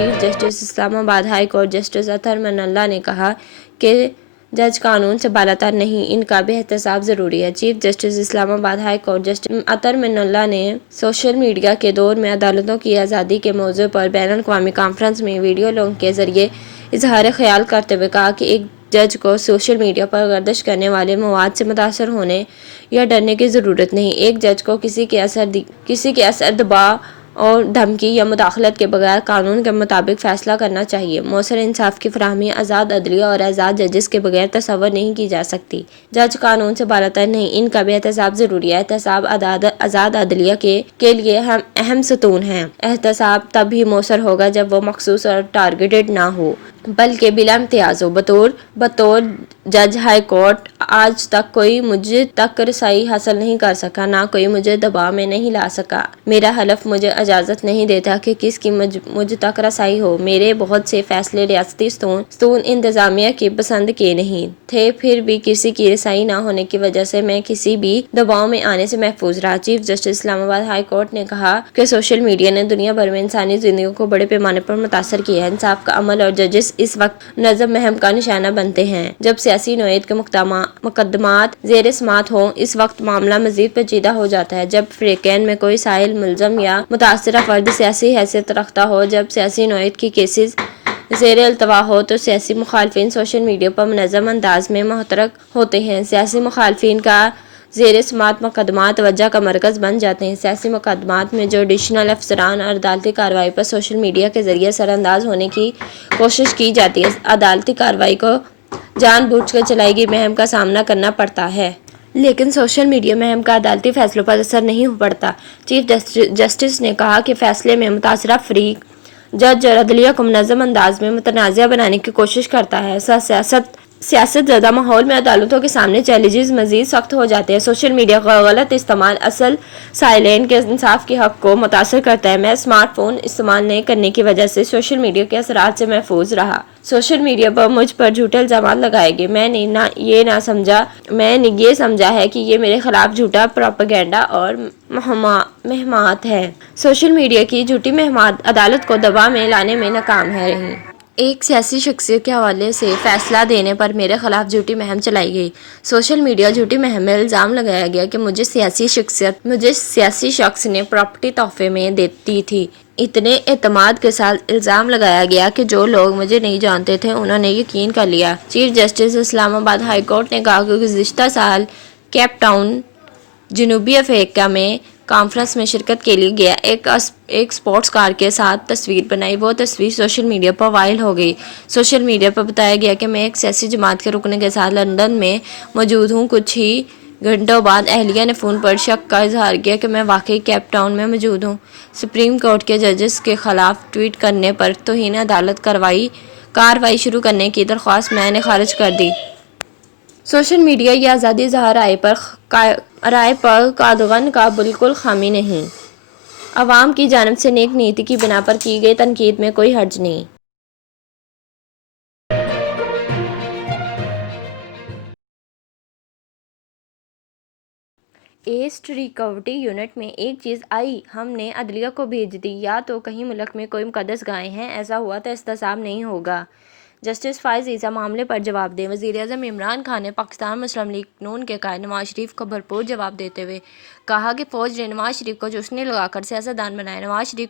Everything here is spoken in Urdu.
چیف جسٹس اسلام آباد ہائی کورٹ جسٹس اطہر من اللہ نے کہا کہ جج قانون سے بالاتر نہیں، ان کا بھی احتساب ضروری ہے۔ چیف جسٹس اسلام آباد ہائی کورٹ جسٹس اطہر من اللہ نے سوشل میڈیا کے دور میں عدالتوں کی آزادی کے موضوع پر بین الاقوامی کانفرنس میں ویڈیو لنک کے ذریعے اظہار خیال کرتے ہوئے کہا کہ ایک جج کو سوشل میڈیا پر گردش کرنے والے مواد سے متاثر ہونے یا ڈرنے کی ضرورت نہیں۔ ایک جج کو کسی کے اثر، دباؤ اور دھمکی یا مداخلت کے بغیر قانون کے مطابق فیصلہ کرنا چاہیے۔ مؤثر انصاف کی فراہمی آزاد عدلیہ اور آزاد ججز کے بغیر تصور نہیں کی جا سکتی۔ جج قانون سے بالاتر نہیں، ان کا بھی احتساب ضروری ہے۔ احتساب آزاد عدلیہ کے لیے اہم ستون ہے۔ احتساب تب ہی مؤثر ہوگا جب وہ مخصوص اور ٹارگیٹڈ نہ ہو بلکہ بلا امتیاز ہو۔ بطور جج ہائی کورٹ آج تک کوئی مجھ تک رسائی حاصل نہیں کر سکا، نہ کوئی مجھے دباؤ میں نہیں لا سکا۔ میرا حلف مجھے اجازت نہیں دیتا کہ کسی کی مجھ تک رسائی ہو۔ میرے بہت سے فیصلے ریاستی ستون انتظامیہ کی پسند کے نہیں تھے، پھر بھی کسی کی رسائی نہ ہونے کی وجہ سے میں کسی بھی دباؤ میں آنے سے محفوظ رہا۔ چیف جسٹس اسلام آباد ہائی کورٹ نے کہا کہ سوشل میڈیا نے دنیا بھر میں انسانی زندگیوں کو بڑے پیمانے پر متاثر کیا ہے۔ انصاف کا عمل اور ججز اس وقت منظم مہم کا نشانہ بنتے ہیں جب سیاسی نوعیت کے مقدمات زیر سماعت ہوں۔ اس وقت معاملہ مزید پیچیدہ ہو جاتا ہے جب فریقین میں کوئی سائل، ملزم یا متاثرہ فرد سیاسی حیثیت رکھتا ہو۔ جب سیاسی نوعیت کی کیسز زیر التوا ہو تو سیاسی مخالفین سوشل میڈیا پر منظم انداز میں متحرک ہوتے ہیں۔ سیاسی مخالفین کا زیر سماعت مقدمات توجہ کا مرکز بن جاتے ہیں۔ سیاسی مقدمات میں جوڈیشل افسران اور عدالتی کارروائی پر سوشل میڈیا کے ذریعے اثر انداز ہونے کی کوشش کی جاتی ہے۔ عدالتی کارروائی کو جان بوجھ کر چلائی گئی مہم کا سامنا کرنا پڑتا ہے، لیکن سوشل میڈیا مہم کا عدالتی فیصلوں پر اثر نہیں پڑتا۔ چیف جسٹس نے کہا کہ فیصلے میں متاثرہ فریق جج اور عدلیہ کو منظم انداز میں متنازع بنانے کی کوشش کرتا ہے۔ ایسا سیاست زدہ ماحول میں عدالتوں کے سامنے چیلنجز مزید سخت ہو جاتے ہیں۔ سوشل میڈیا کا غلط استعمال اصل سائلین کے انصاف کے حق کو متاثر کرتا ہے۔ میں اسمارٹ فون استعمال نہیں کرنے کی وجہ سے سوشل میڈیا کے اثرات سے محفوظ رہا۔ سوشل میڈیا پر مجھ پر جھوٹے الزامات لگائے گئے۔ میں نے یہ سمجھا ہے کہ یہ میرے خلاف جھوٹا پروپیگنڈا اور مہمات ہے۔ سوشل میڈیا کی جھوٹی مہمات عدالت کو دباؤ میں لانے میں ناکام رہیں۔ ایک سیاسی شخصیت کے حوالے سے فیصلہ دینے پر میرے خلاف جھوٹی مہم چلائی گئی۔ سوشل میڈیا جھوٹی مہم میں الزام لگایا گیا کہ مجھے سیاسی شخص نے پراپرٹی تحفے میں دی تھی۔ اتنے اعتماد کے ساتھ الزام لگایا گیا کہ جو لوگ مجھے نہیں جانتے تھے انہوں نے یقین کر لیا۔ چیف جسٹس اسلام آباد ہائی کورٹ نے کہا کہ گزشتہ سال کیپ ٹاؤن، جنوبی افریقہ میں کانفرنس میں شرکت کے لیے گیا ایک سپورٹس کار کے ساتھ تصویر بنائی۔ وہ تصویر سوشل میڈیا پر وائرل ہو گئی۔ سوشل میڈیا پر بتایا گیا کہ میں ایک سیاسی جماعت کے رکن کے ساتھ لندن میں موجود ہوں۔ کچھ ہی گھنٹوں بعد اہلیہ نے فون پر شک کا اظہار کیا کہ میں واقعی کیپ ٹاؤن میں موجود ہوں۔ سپریم کورٹ کے ججز کے خلاف ٹویٹ کرنے پر توہین عدالت کارروائی شروع کرنے کی درخواست میں نے خارج کر دی۔ سوشل میڈیا یہ آزادی اظہار رائے پر قدغن کا بالکل حامی نہیں۔ عوام کی جانب سے نیک نیتی کی بنا پر کی گئی تنقید میں کوئی حرج نہیں۔ ایسٹ ریکوری یونٹ میں ایک چیز آئی، ہم نے عدلیہ کو بھیج دی۔ یا تو کہیں ملک میں کوئی مقدس گائیں ہیں، ایسا ہوا تو احتساب نہیں ہوگا۔ جسٹس فائز عیسیٰ معاملے پر جواب دیں۔ وزیر اعظم عمران خان نے پاکستان مسلم لیگ ن کے قائد نواز شریف کو بھرپور جواب دیتے ہوئے کہا کہ فوج نے نواز شریف کو چوسنے لگا کر سیاستدان بنایا۔ نواز شریف